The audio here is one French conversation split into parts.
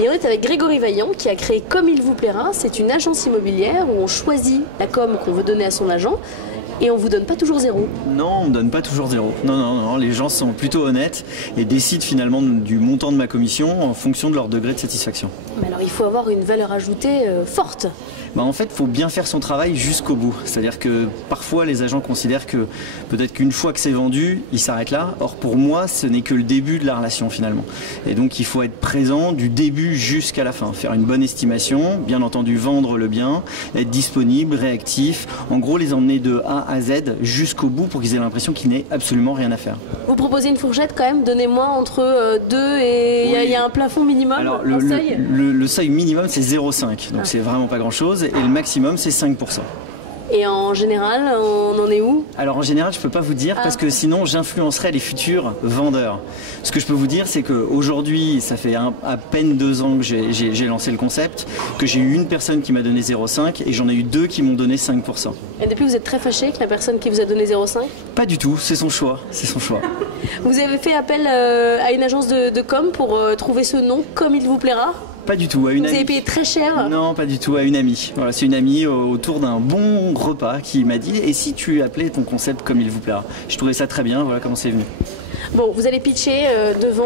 Et on est avec Grégory Vaillant qui a créé Comme il vous plaira. C'est une agence immobilière où on choisit la com qu'on veut donner à son agent et on vous donne pas toujours zéro. Non, on ne donne pas toujours zéro. Non, les gens sont plutôt honnêtes et décident finalement du montant de ma commission en fonction de leur degré de satisfaction. Mais alors il faut avoir une valeur ajoutée forte. En fait, il faut bien faire son travail jusqu'au bout. C'est-à-dire que parfois, les agents considèrent que peut-être qu'une fois que c'est vendu, ils s'arrêtent là. Or, pour moi, ce n'est que le début de la relation finalement. Et donc, il faut être présent du début jusqu'à la fin. Faire une bonne estimation, bien entendu vendre le bien, être disponible, réactif. En gros, les emmener de A à Z jusqu'au bout pour qu'ils aient l'impression qu'il n'est absolument rien à faire. Vous proposez une fourchette quand même, donnez-moi entre 2 et il Oui. y a un plafond minimum, Alors, un seuil le seuil minimum, c'est 0,5. Donc, c'est vraiment pas grand-chose. Et le maximum, c'est 5%. Et en général, on en est où? Alors en général, je ne peux pas vous dire parce que sinon j'influencerais les futurs vendeurs. Ce que je peux vous dire, c'est qu'aujourd'hui, ça fait à peine 2 ans que j'ai lancé le concept, que j'ai eu une personne qui m'a donné 0,5 et j'en ai eu 2 qui m'ont donné 5%. Et depuis, vous êtes très fâché avec la personne qui vous a donné 0,5? Pas du tout, c'est son choix, c'est son choix. Vous avez fait appel à une agence de com pour trouver ce nom, Comme il vous plaira? Pas du tout, à une Vous amie. avez payé très cher? Non, pas du tout, à une amie. Voilà, c'est une amie autour d'un bon repas qui m'a dit « Et si tu appelais ton concept Comme il vous plaira ?» Je trouvais ça très bien, voilà comment c'est venu. Bon, vous allez pitcher devant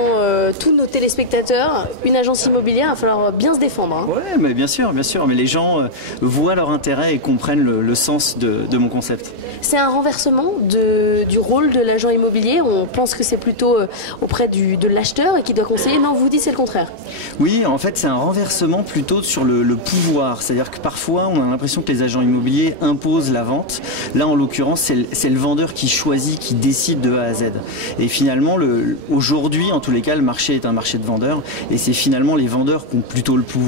tous nos téléspectateurs une agence immobilière, il va falloir bien se défendre. Hein. Ouais, mais bien sûr, mais les gens voient leur intérêt et comprennent le sens de mon concept. C'est un renversement du rôle de l'agent immobilier. On pense que c'est plutôt auprès de l'acheteur et qui doit conseiller. Non, vous dites c'est le contraire. Oui, en fait, c'est un renversement plutôt sur le pouvoir. C'est-à-dire que parfois, on a l'impression que les agents immobiliers imposent la vente. Là, en l'occurrence, c'est le vendeur qui choisit, qui décide de A à Z. Et finalement, aujourd'hui, en tous les cas, le marché est un marché de vendeurs. Et c'est finalement les vendeurs qui ont plutôt le pouvoir.